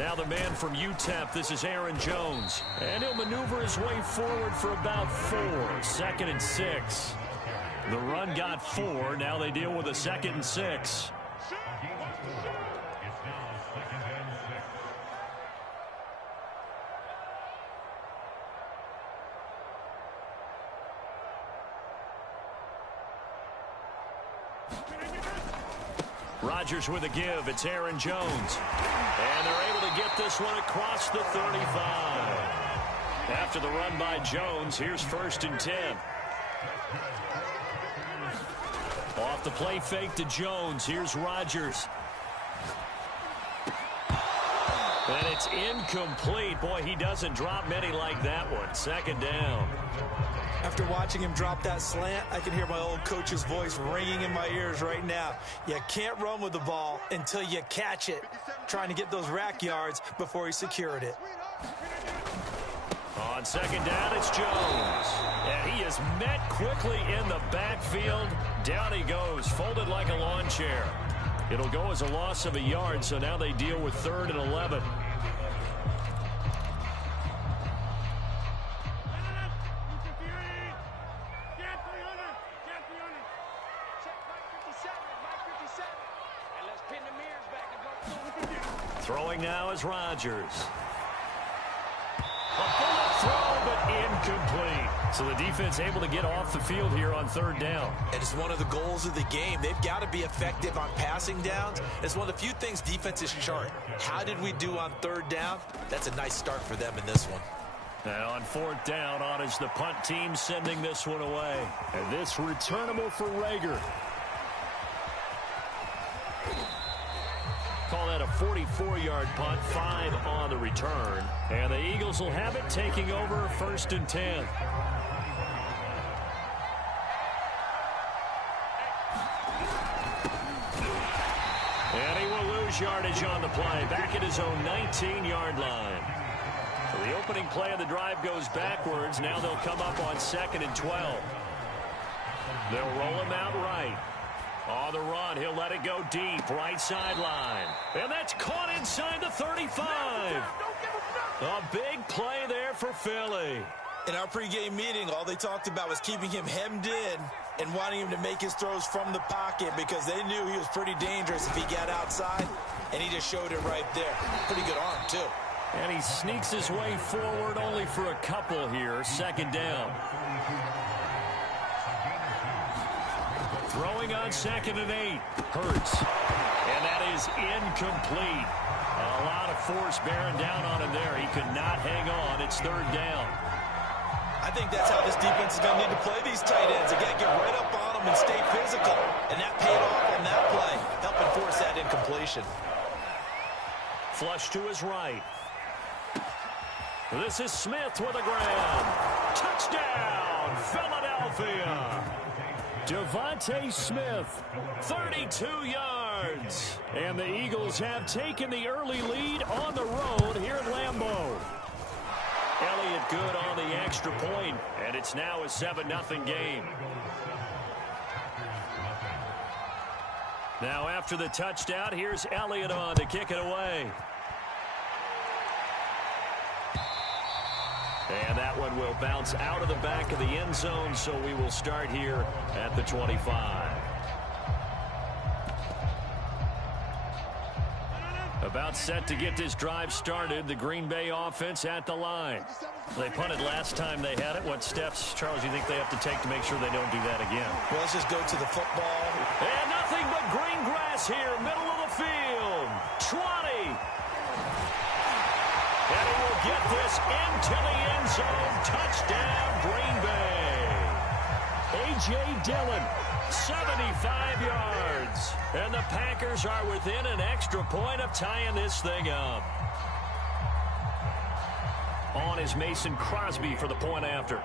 Now the man from UTEP, this is Aaron Jones. And he'll maneuver his way forward for about 4. 2nd and 6. The run got 4. Now they deal with a 2nd and 6. Rodgers with a give. It's Aaron Jones. And they're able to get this one across the 35. After the run by Jones, here's 1st and 10. Off the play fake to Jones. Here's Rodgers. And it's incomplete. Boy, he doesn't drop many like that one. 2nd down. After watching him drop that slant, I can hear my old coach's voice ringing in my ears right now. You can't run with the ball until you catch it. Trying to get those rack yards before he secured it. On 2nd down, it's Jones. And he is met quickly in the backfield. Down he goes, folded like a lawn chair. It'll go as a loss of a yard, so now they deal with 3rd and 11. Throwing now is Rodgers. A bullet throw, but incomplete. So the defense able to get off the field here on 3rd down. And it's one of the goals of the game. They've got to be effective on passing downs. It's one of the few things defenses chart. How did we do on 3rd down? That's a nice start for them in this one. And on 4th down, on is the punt team sending this one away. And this returnable for Rager. Call that a 44-yard punt, 5 on the return. And the Eagles will have it, taking over 1st and 10. And he will lose yardage on the play, back at his own 19-yard line. So the opening play of the drive goes backwards. Now they'll come up on 2nd and 12. They'll roll him out right. On the run, he'll let it go deep, right sideline. And that's caught inside the 35. A big play there for Philly. In our pregame meeting, all they talked about was keeping him hemmed in and wanting him to make his throws from the pocket because they knew he was pretty dangerous if he got outside, and he just showed it right there. Pretty good arm, too. And he sneaks his way forward only for a couple here, 2nd down. Throwing on 2nd and 8. Hurts. And that is incomplete. A lot of force bearing down on him there. He could not hang on. It's 3rd down. I think that's how this defense is going to need to play these tight ends. They got to get right up on them and stay physical. And that paid off on that play, helping force that incompletion. Flush to his right. This is Smith with a grab. Touchdown, Philadelphia. Devontae Smith, 32 yards. And the Eagles have taken the early lead on the road here at Lambeau. Elliott good on the extra point, and it's now a 7-0 game. Now after the touchdown, here's Elliott on to kick it away. And that one will bounce out of the back of the end zone, so we will start here at the 25. About set to get this drive started, the Green Bay offense at the line. They punted last time they had it. What steps, Charles, you think they have to take to make sure they don't do that again? Well, let's just go to the football. And nothing but green grass here, middle of the field. 20. And he will get this into the end zone. Touchdown, Green Bay. A.J. Dillon, 75 yards. And the Packers are within an extra point of tying this thing up. On is Mason Crosby for the point after.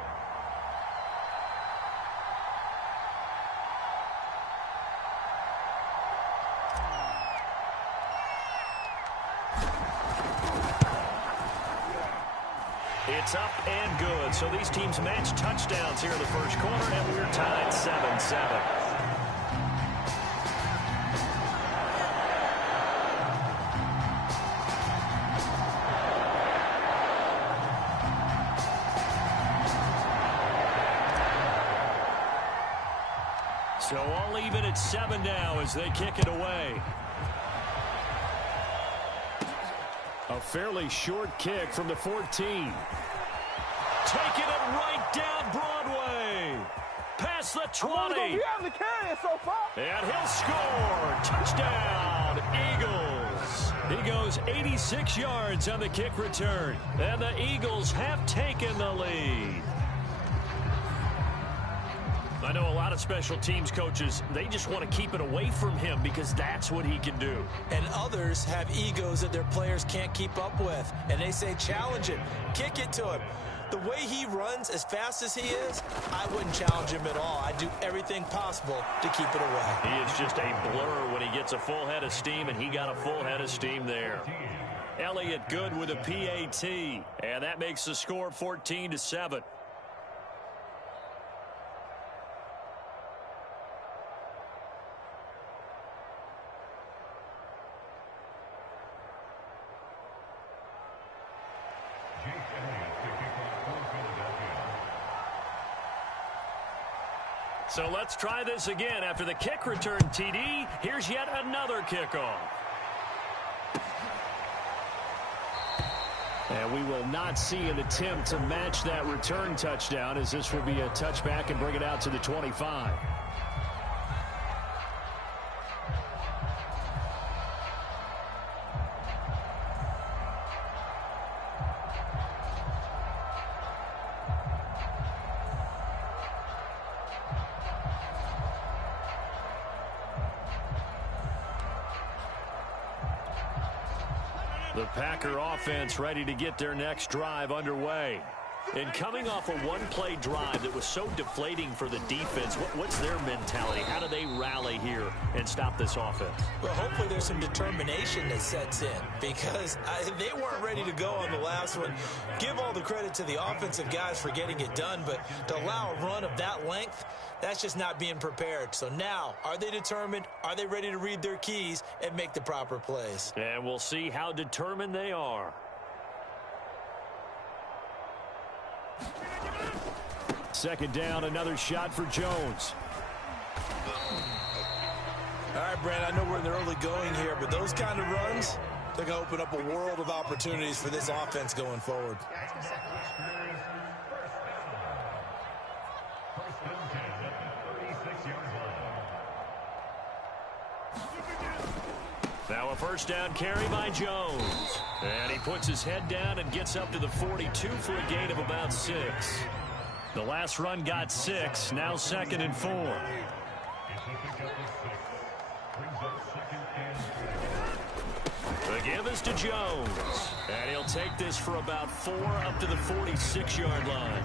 It's up and good. So these teams match touchdowns here in the first quarter, and we're tied 7-7. So all even at 7 now as they kick it away. A fairly short kick from the 14. Taking it right down Broadway. Past the 20. You have the carry so far. And he'll score. Touchdown, Eagles. He goes 86 yards on the kick return. And the Eagles have taken the lead. I know a lot of special teams coaches, they just want to keep it away from him because that's what he can do. And others have egos that their players can't keep up with. And they say, challenge him, kick it to him. The way he runs as fast as he is, I wouldn't challenge him at all. I'd do everything possible to keep it away. He is just a blur when he gets a full head of steam, and he got a full head of steam there. Elliott good with a PAT, and that makes the score 14-7. So let's try this again. After the kick return TD, here's yet another kickoff. And we will not see an attempt to match that return touchdown, as this will be a touchback and bring it out to the 25. The Packer offense ready to get their next drive underway. And coming off a one-play drive that was so deflating for the defense, what's their mentality? How do they rally here and stop this offense? Well, hopefully there's some determination that sets in because they weren't ready to go on the last one. Give all the credit to the offensive guys for getting it done, but to allow a run of that length, that's just not being prepared. So now, are they determined? Are they ready to read their keys and make the proper plays? And we'll see how determined they are. Second down, another shot for Jones. All right, Brandon, I know we're in the early going here, but those kind of runs, they're going to open up a world of opportunities for this offense going forward. Now a first down carry by Jones. And he puts his head down and gets up to the 42 for a gain of about 6. The last run got 6, now 2nd and 4. The give is to Jones. And he'll take this for about 4 up to the 46-yard line.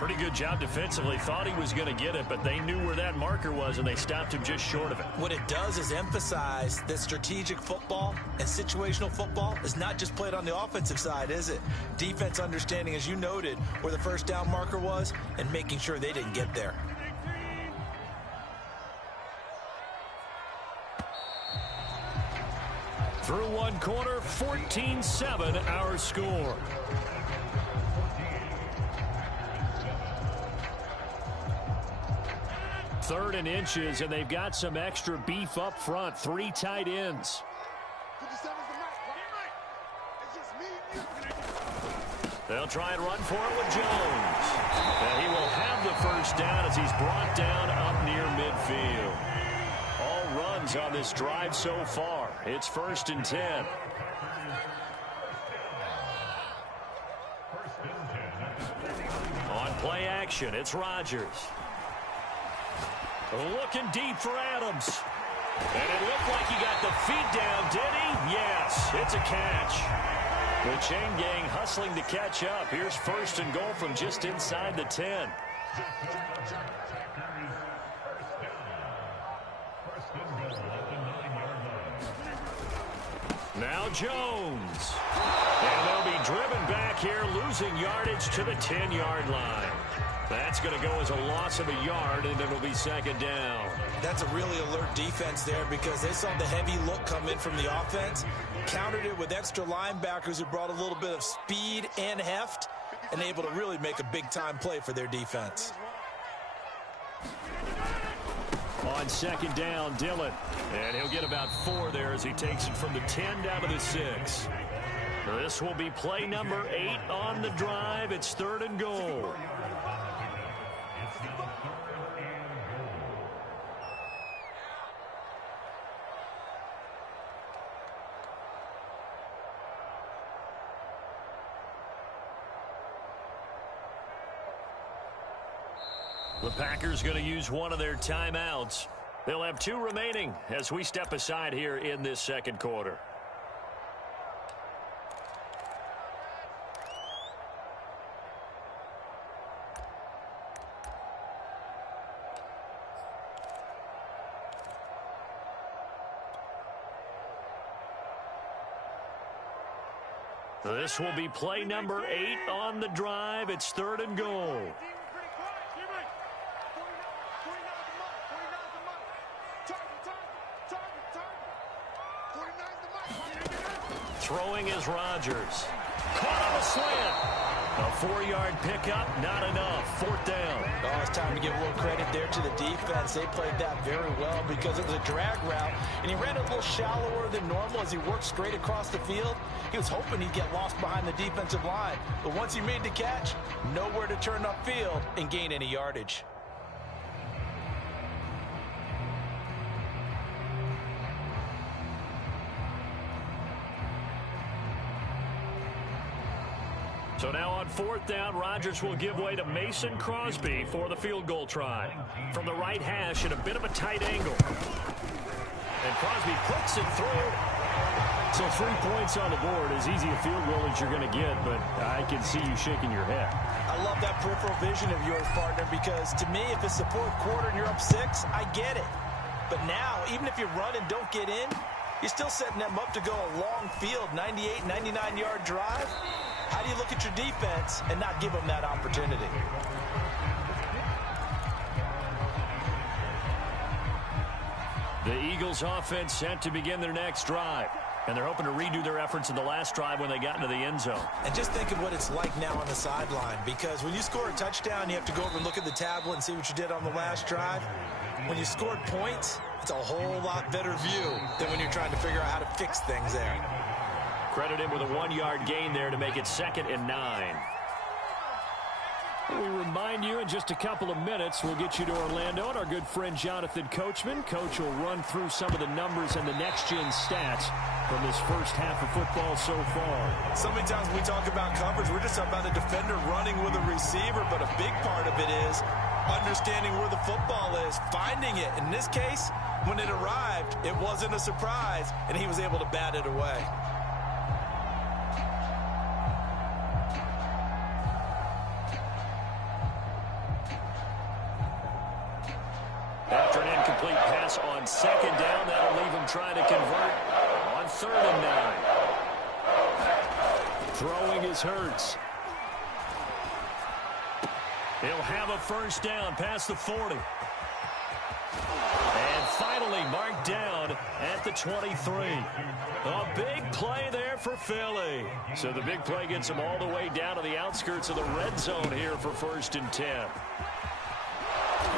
Pretty good job defensively. Thought he was going to get it, but they knew where that marker was, and they stopped him just short of it. What it does is emphasize that strategic football and situational football is not just played on the offensive side, is it? Defense understanding, as you noted, where the first down marker was and making sure they didn't get there. Through one quarter, 14-7 our score. Third and inches, and they've got some extra beef up front. 3 tight ends. They'll try and run for it with Jones. And he will have the first down as he's brought down up near midfield. All runs on this drive so far. It's 1st and 10. On play action, it's Rodgers. Looking deep for Adams. And it looked like he got the feet down, did he? Yes, it's a catch. The chain gang hustling to catch up. Here's 1st and goal from just inside the 10. Now Jones. And they'll be driven back here, losing yardage to the 10-yard line. That's going to go as a loss of a yard, and it'll be 2nd down. That's a really alert defense there because they saw the heavy look come in from the offense, countered it with extra linebackers who brought a little bit of speed and heft, and able to really make a big-time play for their defense. On second down, Dillon. And he'll get about 4 there as he takes it from the 10 down to the 6. This will be play number 8 on the drive. It's 3rd and goal. The Packers going to use one of their timeouts. They'll have 2 remaining as we step aside here in this second quarter. This will be play number 8 on the drive. It's 3rd and goal. Throwing is Rodgers. Caught on a slant. A 4-yard pickup, not enough. 4th down. Oh, it's time to give a little credit there to the defense. They played that very well because it was a drag route, and he ran a little shallower than normal as he worked straight across the field. He was hoping he'd get lost behind the defensive line, but once he made the catch, nowhere to turn upfield and gain any yardage. So now on 4th down, Rodgers will give way to Mason Crosby for the field goal try. From the right hash at a bit of a tight angle. And Crosby puts it through. So 3 points on the board, as easy a field goal as you're going to get, but I can see you shaking your head. I love that peripheral vision of yours, partner, because to me, if it's the 4th quarter and you're up 6, I get it. But now, even if you run and don't get in, you're still setting them up to go a long field, 98, 99-yard drive. How do you look at your defense and not give them that opportunity? The Eagles offense set to begin their next drive. And they're hoping to redo their efforts in the last drive when they got into the end zone. And just think of what it's like now on the sideline, because when you score a touchdown, you have to go over and look at the tablet and see what you did on the last drive. When you scored points, it's a whole lot better view than when you're trying to figure out how to fix things there. Credit him with a 1-yard gain there to make it 2nd and 9. We remind you in just a couple of minutes, we'll get you to Orlando and our good friend Jonathan Coachman. Coach will run through some of the numbers and the next-gen stats from this first half of football so far. So many times when we talk about coverage, we're just talking about a defender running with a receiver, but a big part of it is understanding where the football is, finding it. In this case, when it arrived, it wasn't a surprise, and he was able to bat it away. After an incomplete pass on 2nd down, that'll leave him trying to convert on 3rd and 9. Throwing is Hurts. He'll have a 1st down past the 40. And finally marked down at the 23. A big play there for Philly. So the big play gets him all the way down to the outskirts of the red zone here for 1st and 10.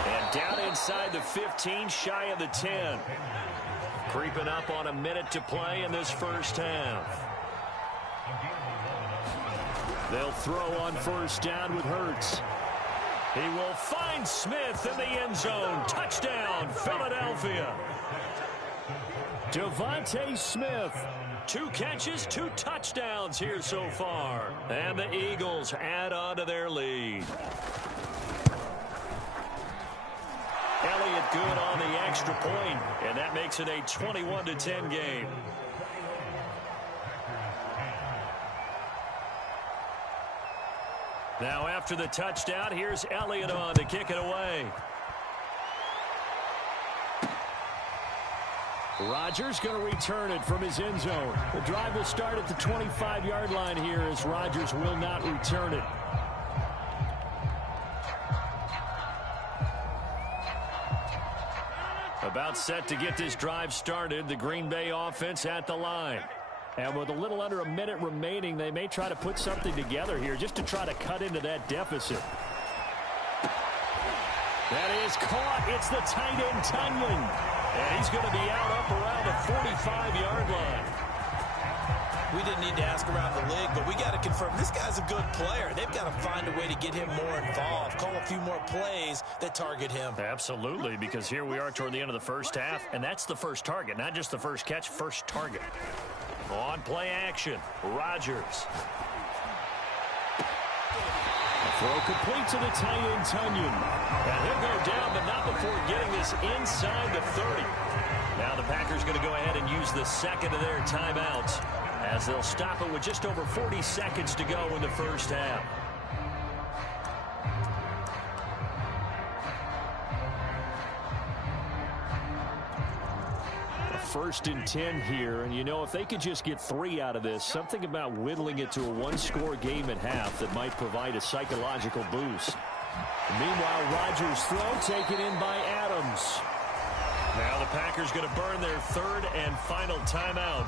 And down inside the 15, shy of the 10. Creeping up on a minute to play in this first half. They'll throw on 1st down with Hurts. He will find Smith in the end zone. Touchdown, Philadelphia. Devontae Smith. 2 catches, 2 touchdowns here so far. And the Eagles add on to their lead. Elliott good on the extra point, and that makes it a 21-10 game. Now after the touchdown, here's Elliott on to kick it away. Rodgers going to return it from his end zone. The drive will start at the 25-yard line here as Rodgers will not return it. About set to get this drive started. The Green Bay offense at the line. And with a little under a minute remaining, they may try to put something together here just to try to cut into that deficit. That is caught. It's the tight end, Tunyon. And he's going to be out up around the 45-yard line. We didn't need to ask around the league, but we got to confirm this guy's a good player. They've got to find a way to get him more involved, call a few more plays that target him. Absolutely, because here we are toward the end of the first half, and that's the first target, not just the first catch, first target. On play action, Rodgers. Throw complete to the tight end, Tunyon. And he'll go down, but not before getting this inside the 30. Now the Packers going to go ahead and use the second of their timeouts as they'll stop it with just over 40 seconds to go in the first half. First and 10 here, and you know, if they could just get 3 out of this, something about whittling it to a one-score game at half that might provide a psychological boost. Meanwhile, Rodgers' throw taken in by Adams. Now the Packers going to burn their third and final timeout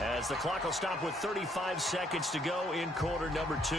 as the clock will stop with 35 seconds to go in quarter number 2.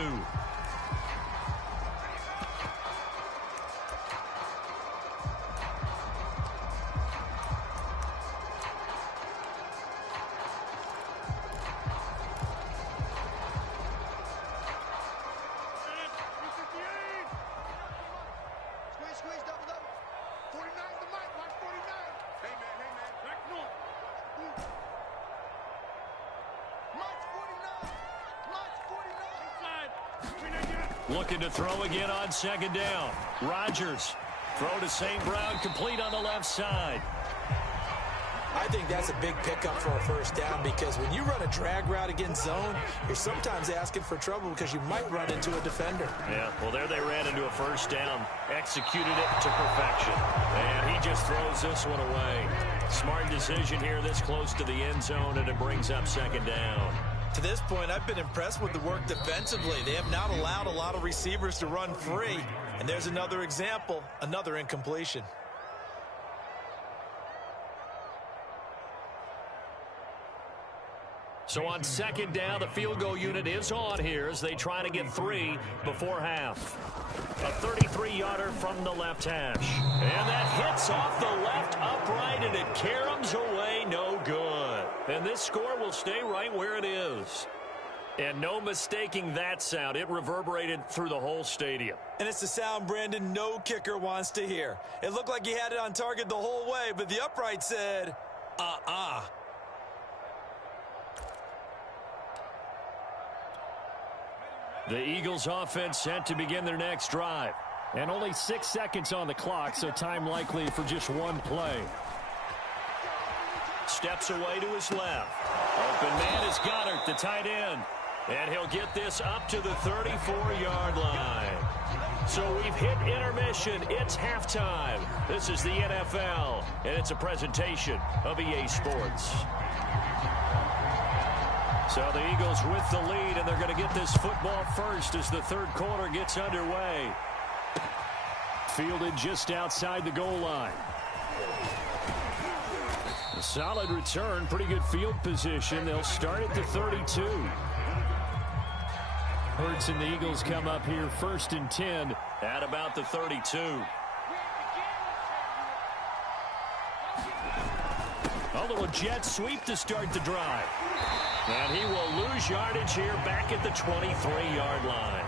Looking to throw again on second down. Rodgers. Throw to St. Brown, complete on the left side. I think that's a big pickup for a first down because when you run a drag route against zone, you're sometimes asking for trouble because you might run into a defender. Yeah, well, there they ran into a first down. Executed it to perfection. And he just throws this one away. Smart decision here this close to the end zone, and it brings up second down. To this point, I've been impressed with the work defensively. They have not allowed a lot of receivers to run free. And there's another example, another incompletion. So on second down, the field goal unit is on here as they try to get 3 before half. A 33-yarder from the left hash. And that hits off the left upright, and it caroms away, no good. And this score will stay right where it is. And no mistaking that sound. It reverberated through the whole stadium. And it's the sound Brandon no kicker wants to hear. It looked like he had it on target the whole way, but the upright said, The Eagles offense set to begin their next drive. And only 6 seconds on the clock, so time likely for just one play. Steps away to his left. Open man is Goddard, the tight end. And he'll get this up to the 34-yard line. So we've hit intermission. It's halftime. This is the NFL, and it's a presentation of EA Sports. So the Eagles with the lead, and they're going to get this football first as the third quarter gets underway. Fielded just outside the goal line. A solid return, pretty good field position. They'll start at the 32. Hurts and the Eagles come up here first and 10 at about the 32. A little jet sweep to start the drive. And he will lose yardage here back at the 23-yard line.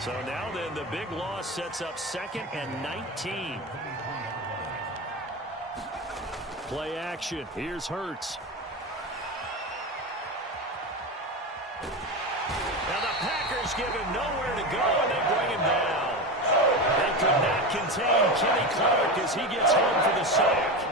So now then the big loss sets up 2nd and 19. Play action. Here's Hurts. Now the Packers give him nowhere to go, and they bring him down. They could not contain Kenny Clark as he gets home for the sack.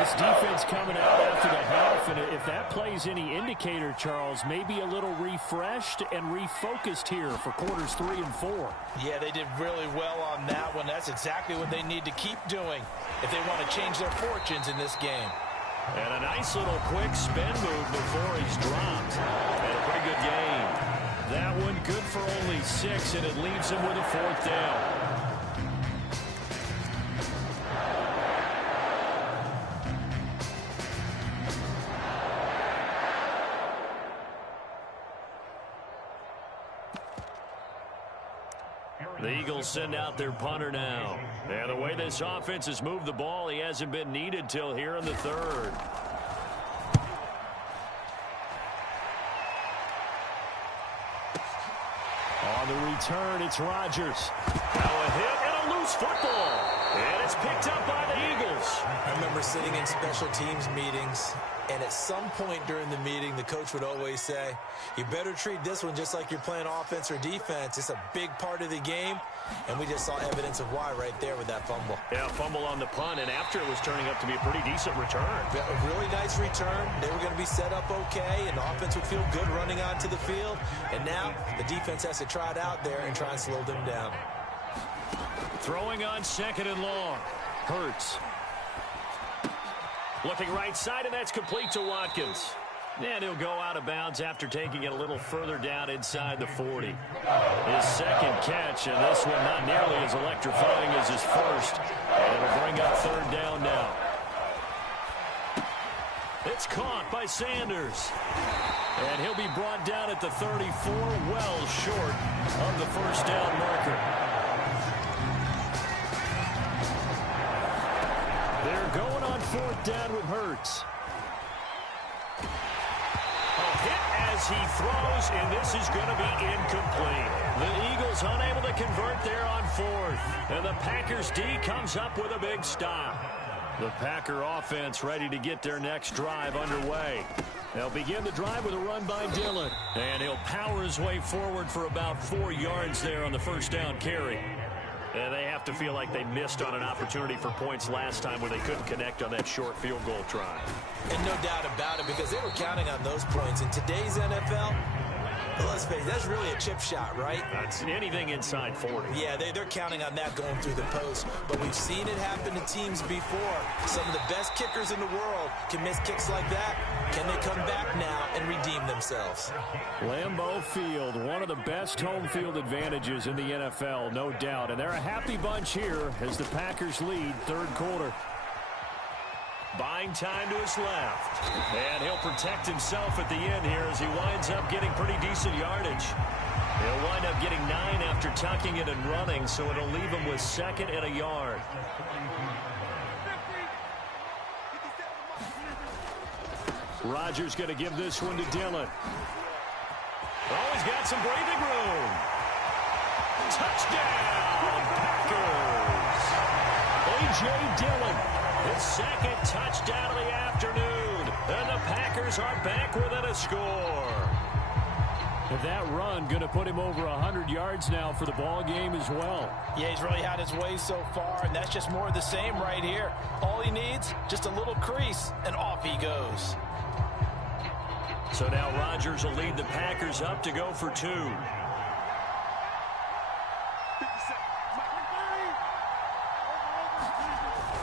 This defense coming out after the half, and if that plays any indicator, Charles, maybe a little refreshed and refocused here for quarters 3 and 4. Yeah, they did really well on that one. That's exactly what they need to keep doing if they want to change their fortunes in this game. And a nice little quick spin move before he's dropped. And a pretty good game. That one good for only 6, and it leaves him with a 4th down. The Eagles send out their punter now. And the way this offense has moved the ball, he hasn't been needed till here in the third. On the return, it's Rodgers. Now a hit and a loose football. And it's picked up by the Eagles. I remember sitting in special teams meetings, and at some point during the meeting, the coach would always say, you better treat this one just like you're playing offense or defense. It's a big part of the game, and we just saw evidence of why right there with that fumble. Yeah, fumble on the punt, and after it was turning up to be a pretty decent return. Yeah, a really nice return. They were going to be set up okay, and the offense would feel good running onto the field. And now the defense has to try it out there and try and slow them down. Throwing on 2nd and long. Hurts. Looking right side, and that's complete to Watkins. And he'll go out of bounds after taking it a little further down inside the 40. His second catch, and this one not nearly as electrifying as his first. And it'll bring up 3rd down now. It's caught by Sanders. And he'll be brought down at the 34, well short of the 1st down marker. They're going on 4th down with Hurts. A hit as he throws, and this is going to be incomplete. The Eagles unable to convert there on 4th. And the Packers D comes up with a big stop. The Packer offense ready to get their next drive underway. They'll begin the drive with a run by Dillon. And he'll power his way forward for about 4 yards there on the 1st down carry. And they have to feel like they missed on an opportunity for points last time where they couldn't connect on that short field goal try. And no doubt about it, because they were counting on those points. In today's NFL, well, let's face it, that's really a chip shot, right? That's anything inside 40. Yeah, they're counting on that going through the post. But we've seen it happen to teams before. Some of the best kickers in the world can miss kicks like that. Can they come back now and redeem themselves? Lambeau Field, one of the best home field advantages in the NFL, no doubt. And they're a happy bunch here as the Packers lead 3rd quarter. Buying time to his left. And he'll protect himself at the end here as he winds up getting pretty decent yardage. He'll wind up getting 9 after tucking it and running, so it'll leave him with 2nd and a yard. Rodgers going to give this one to Dillon. Oh, he's got some breathing room. Touchdown, Packers. A.J. Dillon, his 2nd touchdown of the afternoon. And the Packers are back within a score. That run going to put him over 100 yards now for the ball game as well. Yeah, he's really had his way so far, and that's just more of the same right here. All he needs, just a little crease, and off he goes. So now Rodgers will lead the Packers up to go for 2.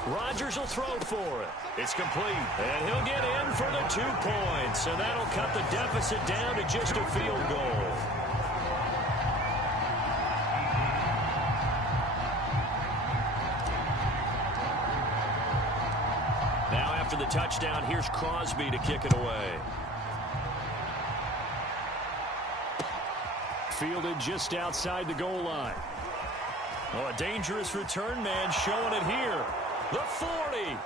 Rodgers will throw for it. It's complete. And he'll get in for the 2 points. And that'll cut the deficit down to just a field goal. Now after the touchdown, here's Crosby to kick it away. Fielded just outside the goal line. Oh, a dangerous return man showing it here. The 40.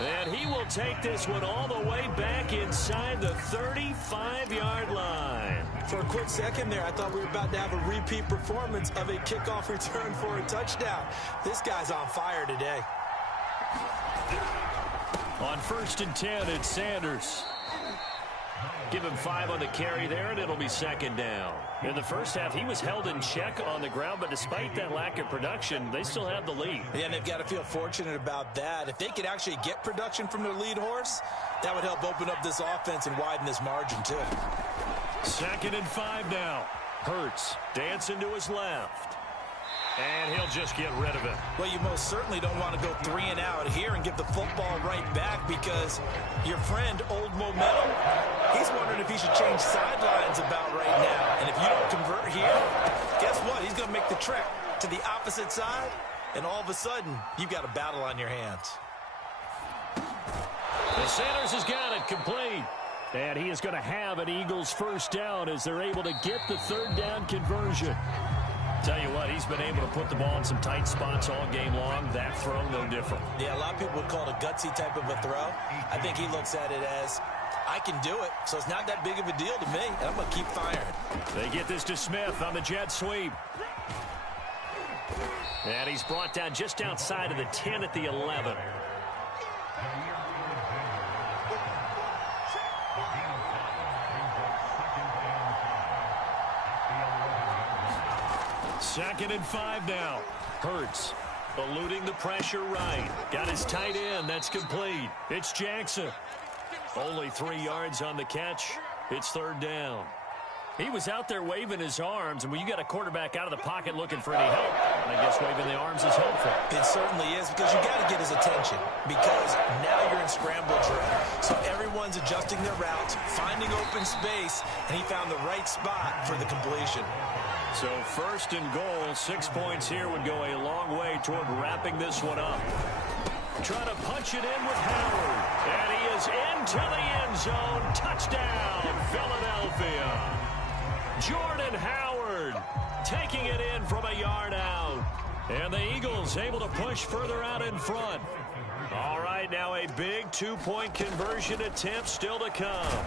And he will take this one all the way back inside the 35-yard line. For a quick second there, I thought we were about to have a repeat performance of a kickoff return for a touchdown. This guy's on fire today. On 1st and 10, it's Sanders. Give him 5 on the carry there, and it'll be 2nd down. In the first half, he was held in check on the ground, but despite that lack of production, they still have the lead. Yeah, and they've got to feel fortunate about that. If they could actually get production from their lead horse, that would help open up this offense and widen this margin, too. 2nd and 5 now. Hurts dancing to his left. And he'll just get rid of it. Well, you most certainly don't want to go 3 and out here and give the football right back, because your friend, Old Momentum, he's wondering if he should change sidelines about right now. And if you don't convert here, guess what? He's going to make the trek to the opposite side, and all of a sudden, you've got a battle on your hands. The Sanders has got it complete. And he is going to have an Eagles 1st down as they're able to get the 3rd down conversion. Tell you what, he's been able to put the ball in some tight spots all game long. That throw, no different. Yeah, a lot of people would call it a gutsy type of a throw. I think he looks at it as, I can do it, so it's not that big of a deal to me, and I'm going to keep firing. They get this to Smith on the jet sweep. And he's brought down just outside of the 10 at the 11. Second and 5 now. Hurts eluding the pressure right. Got his tight end. That's complete. It's Jackson. Only 3 yards on the catch. It's third down. He was out there waving his arms, and when you got a quarterback out of the pocket looking for any help, I guess waving the arms is helpful. It certainly is, because you got to get his attention, because now you're in scramble drill. So everyone's adjusting their routes, finding open space, and he found the right spot for the completion. So first and goal, 6 points here would go a long way toward wrapping this one up. Trying to punch it in with Howard. And he is into the end zone. Touchdown, Philadelphia. Jordan Howard taking it in from a yard out. And the Eagles able to push further out in front. All right, now a big 2-point conversion attempt still to come.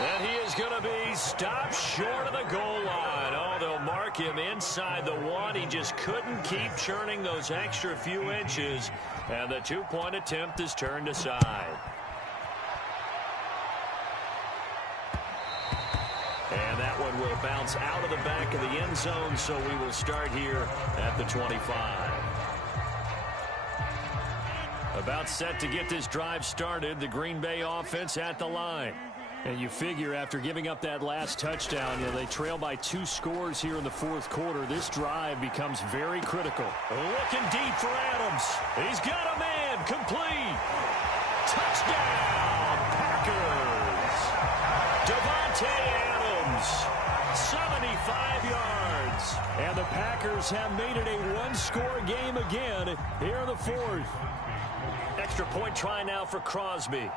And he is going to be stopped short of the goal line. Oh, they'll mark him inside the 1. He just couldn't keep churning those extra few inches. And the 2-point attempt is turned aside. And that one will bounce out of the back of the end zone, so we will start here at the 25. About set to get this drive started, the Green Bay offense at the line. And you figure after giving up that last touchdown, they trail by 2 scores here in the fourth quarter. This drive becomes very critical. Looking deep for Adams. He's got a man. Complete. Touchdown, Packers. Devontae Adams, 75 yards. And the Packers have made it a 1-score game again here in the fourth. Extra point try now for Crosby.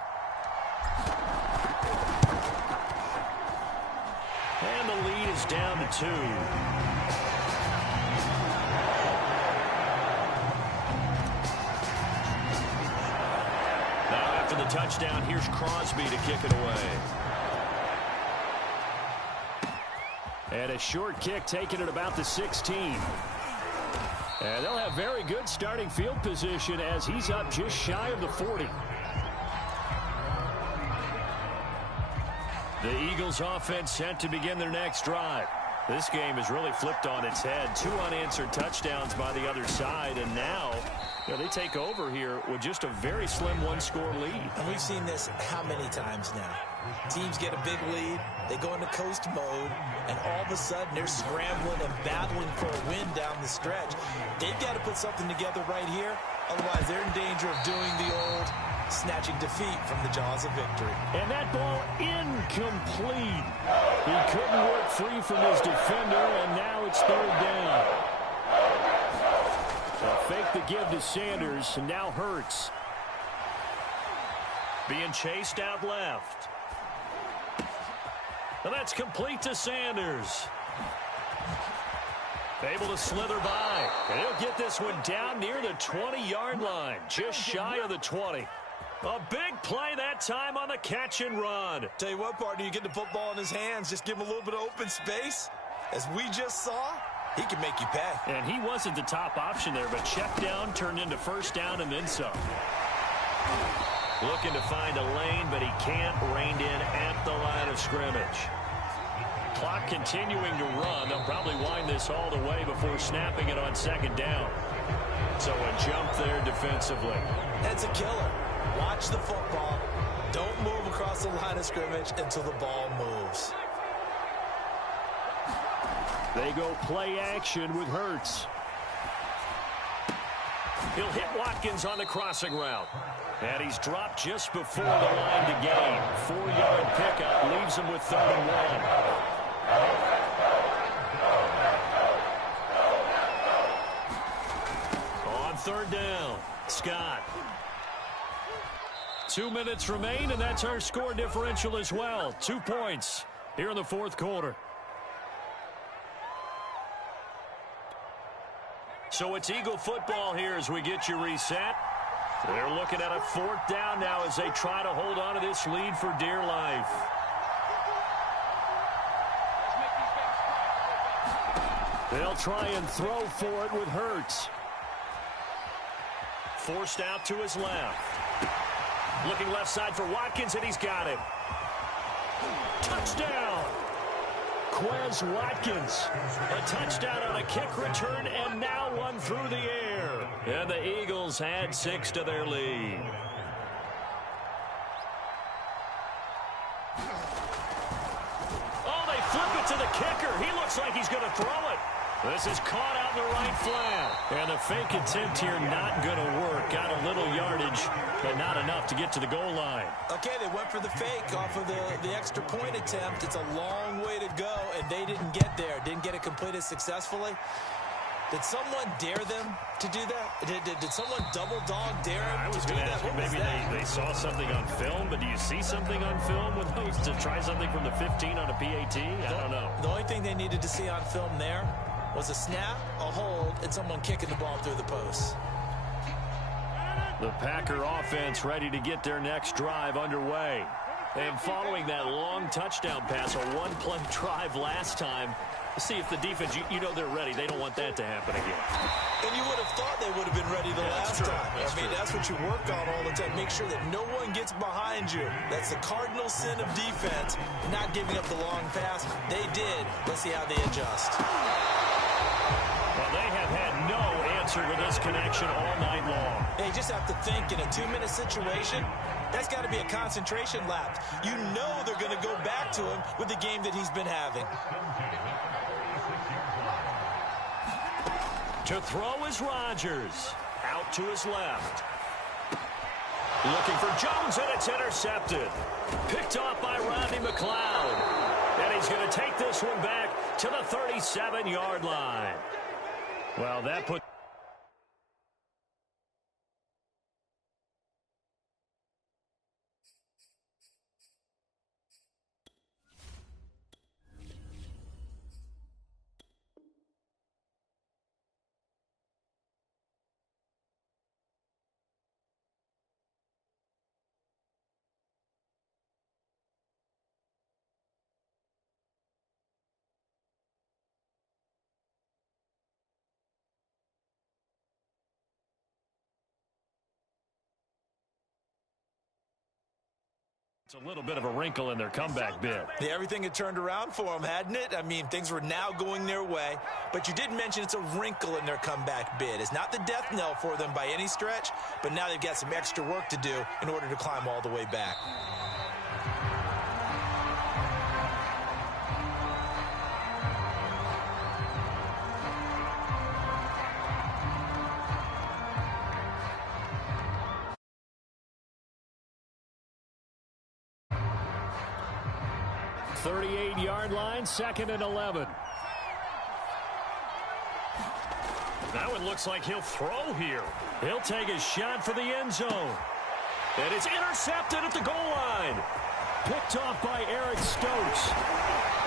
And the lead is down to 2. Now after the touchdown, here's Crosby to kick it away. And a short kick taken at about the 16. And they'll have very good starting field position as he's up just shy of the 40. The Eagles offense set to begin their next drive. This game is really flipped on its head. 2 unanswered touchdowns by the other side, and now they take over here with just a very slim 1-score lead. And we've seen this how many times now? Teams get a big lead, they go into coast mode, and all of a sudden they're scrambling and battling for a win down the stretch. They've got to put something together right here, otherwise they're in danger of doing the old snatching defeat from the jaws of victory. And that ball incomplete. He couldn't work free from his defender, and now it's third down. A fake the give to Sanders, and now Hurts. Being chased out left. And that's complete to Sanders. Able to slither by. And he'll get this one down near the 20-yard line, just shy of the 20. A big play that time on the catch and run. Tell you what, partner, you get the football in his hands, just give him a little bit of open space. As we just saw, he can make you pay. And he wasn't the top option there, but check down turned into first down and then some. Looking to find a lane, but he can't. Reined in at the line of scrimmage. Clock continuing to run. They'll probably wind this all the way before snapping it on second down. So a jump there defensively. That's a killer. Watch the football. Don't move across the line of scrimmage until the ball moves. They go play action with Hurts. He'll hit Watkins on the crossing route. And he's dropped just before the line to gain. 4-yard pickup leaves him with 3rd and 1. On 3rd down, Scott. 2 minutes remain, and that's our score differential as well. 2 points here in the fourth quarter. So it's Eagle football here as we get you reset. They're looking at a 4th down now as they try to hold on to this lead for dear life. They'll try and throw for it with Hurts. Forced out to his left. Looking left side for Watkins, and he's got it. Touchdown! Quez Watkins. A touchdown on a kick return, and now one through the air. And the Eagles add 6 to their lead. Oh, they flip it to the kicker. He looks like he's going to throw it. This is caught out in the right flat. And the fake attempt here not going to work. Got a little yardage, but not enough to get to the goal line. Okay, they went for the fake off of the extra point attempt. It's a long way to go, and they didn't get there. Didn't get it completed successfully. Did someone dare them to do that? Did someone double dog dare them I was to do going to that? ask you, maybe they saw something on film, but do you see something on film with those to try something from the 15 on a PAT? I don't know. The only thing they needed to see on film there was a snap, a hold, and someone kicking the ball through the post. The Packer offense ready to get their next drive underway. And following that long touchdown pass, a one-play drive last time, see if the defense, you know they're ready. They don't want that to happen again. And you would have thought they would have been ready the last time. That's what you work on all the time. Make sure that no one gets behind you. That's the cardinal sin of defense, not giving up the long pass. They did. Let's see how they adjust. Well, they have had no answer to this connection all night long. Hey, you just have to think in a 2-minute situation, that's got to be a concentration lapse. You know they're going to go back to him with the game that he's been having. To throw is Rodgers. Out to his left. Looking for Jones, and it's intercepted. Picked off by Rodney McLeod. And he's going to take this one back to the 37-yard line. Well, that put... a little bit of a wrinkle in their comeback bid. Yeah, everything had turned around for them, hadn't it? I mean, things were now going their way. But you did mention it's a wrinkle in their comeback bid. It's not the death knell for them by any stretch, but now they've got some extra work to do in order to climb all the way back. The 38-yard line, 2nd and 11. Now it looks like he'll throw here. He'll take a shot for the end zone. And it's intercepted at the goal line. Picked off by Eric Stokes.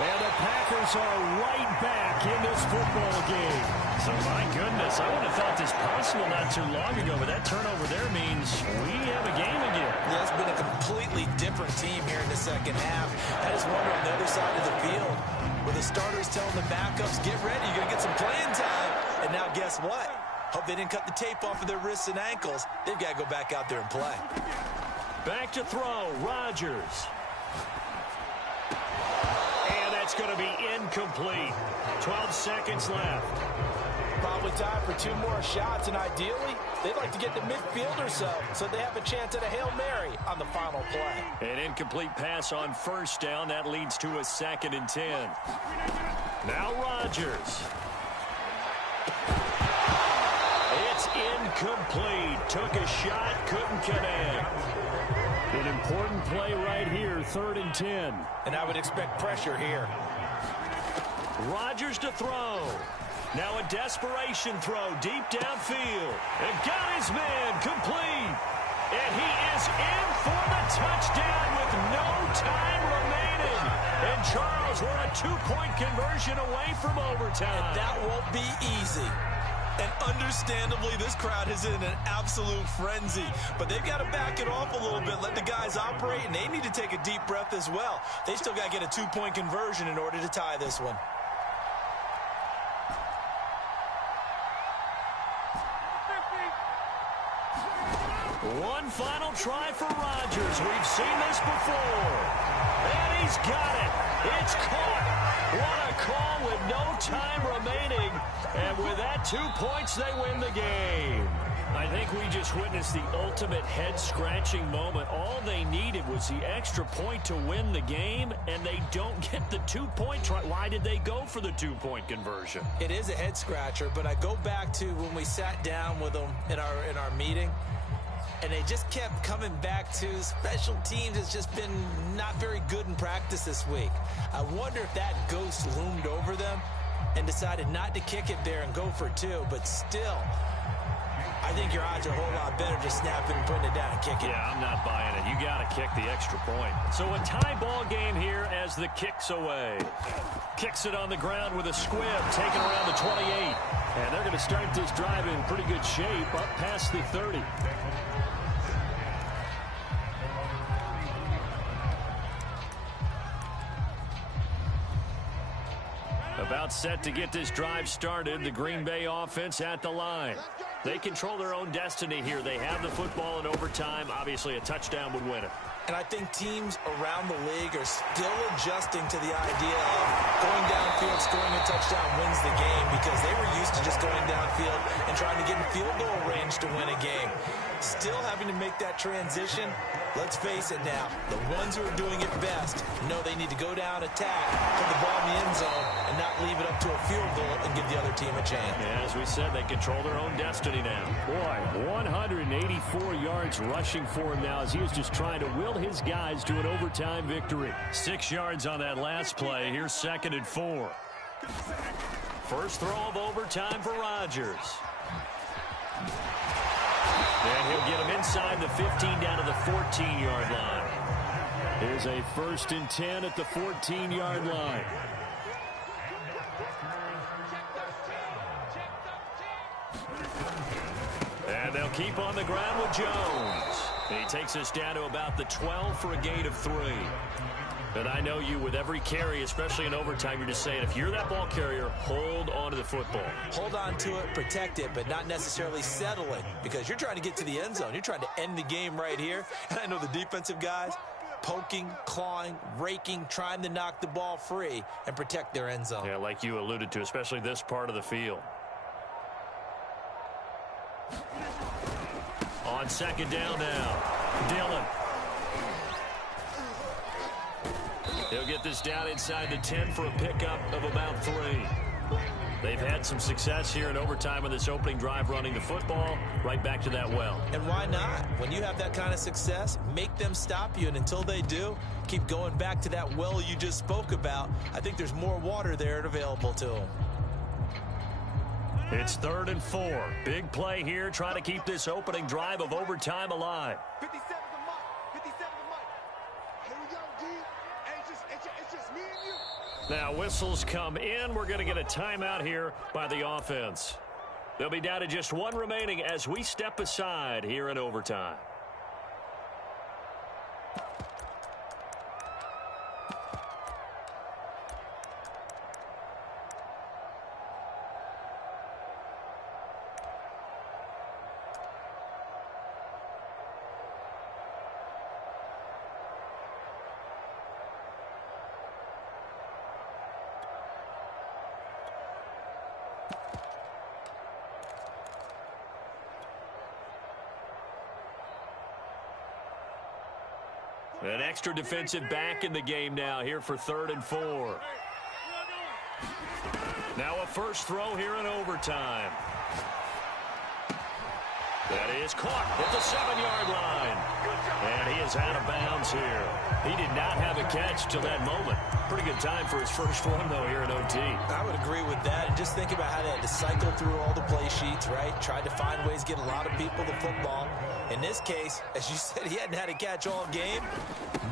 And the Packers are right back in this football game. So, my goodness, I would have thought this possible not too long ago, but that turnover there means we have a game again. Yeah, it's been a completely different team here in the second half. I just wonder on the other side of the field, where the starters telling the backups, get ready, you're going to get some playing time. And now guess what? Hope they didn't cut the tape off of their wrists and ankles. They've got to go back out there and play. Back to throw, Rodgers. And that's going to be incomplete. 12 seconds left. Probably time for 2 more shots, and ideally, they'd like to get to midfield or so they have a chance at a Hail Mary on the final play. An incomplete pass on 1st down. That leads to a 2nd and 10. Now Rodgers. It's incomplete. Took a shot, couldn't connect. An important play right here, 3rd and 10. And I would expect pressure here. Rodgers to throw. Now a desperation throw deep downfield. And got his man complete. And he is in for the touchdown with no time remaining. And Charles, we're a 2-point conversion away from overtime. And that won't be easy. And understandably, this crowd is in an absolute frenzy. But they've got to back it off a little bit, let the guys operate, and they need to take a deep breath as well. They still got to get a two-point conversion in order to tie this one. One final try for Rodgers. We've seen this before. And he's got it. It's caught. What a call with no time remaining. And with that, 2 points, they win the game. I think we just witnessed the ultimate head-scratching moment. All they needed was the extra point to win the game, and they don't get the 2-point try. Why did they go for the 2-point conversion? It is a head-scratcher, but I go back to when we sat down with them in our meeting, and they just kept coming back to special teams has just been not very good in practice this week. I wonder if that ghost loomed over them and decided not to kick it there and go for 2, but still, I think your odds are a whole lot better just snapping and putting it down and kicking. Yeah, I'm not buying it. You got to kick the extra point. So a tie ball game here as the kick's away. Kicks it on the ground with a squib, taken around the 28. And they're going to start this drive in pretty good shape up past the 30. About set to get this drive started. The Green Bay offense at the line. They control their own destiny here. They have the football in overtime. Obviously, a touchdown would win it. And I think teams around the league are still adjusting to the idea of going downfield, scoring a touchdown wins the game, because they were used to just going downfield and trying to get in field goal range to win a game. Still having to make that transition. Let's face it now, the ones who are doing it best know they need to go down, attack, put the ball in the end zone, and not leave it up to a field goal and give the other team a chance. Yeah, as we said, they control their own destiny now. Boy, 184 yards rushing for him now as he was just trying to will his guys to an overtime victory. 6 yards on that last play. Here's 2nd and 4. First throw of overtime for Rodgers. And he'll get him inside the 15 down to the 14-yard line. Here's a 1st and 10 at the 14-yard line. And they'll keep on the ground with Jones. And he takes us down to about the 12 for a gain of 3. And I know you, with every carry, especially in overtime, you're just saying, if you're that ball carrier, hold on to the football. Hold on to it, protect it, but not necessarily settle it, because you're trying to get to the end zone. You're trying to end the game right here. And I know the defensive guys poking, clawing, raking, trying to knock the ball free and protect their end zone. Yeah, like you alluded to, especially this part of the field. On 2nd down now, Dillon. He'll get this down inside the 10 for a pickup of about 3. They've had some success here in overtime on this opening drive running the football. Right back to that well. And why not? When you have that kind of success, make them stop you. And until they do, keep going back to that well you just spoke about. I think there's more water there available to them. It's 3rd and 4. Big play here, trying to keep this opening drive of overtime alive. 57 the mark. 57 the mark. Here we go, D. It's just me and you. Now whistles come in. We're going to get a timeout here by the offense. They'll be down to just 1 remaining as we step aside here in overtime. An extra defensive back in the game now here for 3rd and 4. Now a first throw here in overtime. That is caught at the 7-yard line. And he is out of bounds here. He did not have a catch till that moment. Pretty good time for his first one, though, here in OT. I would agree with that. And just think about how they had to cycle through all the play sheets, right? Tried to find ways to get a lot of people the football. In this case, as you said, he hadn't had a catch all game.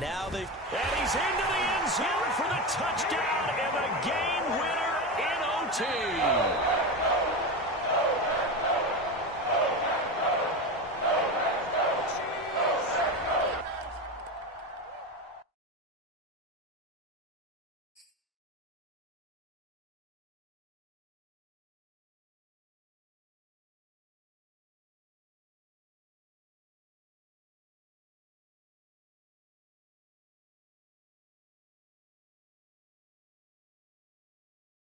Now they've... And he's into the end zone for the touchdown and the game winner in OT.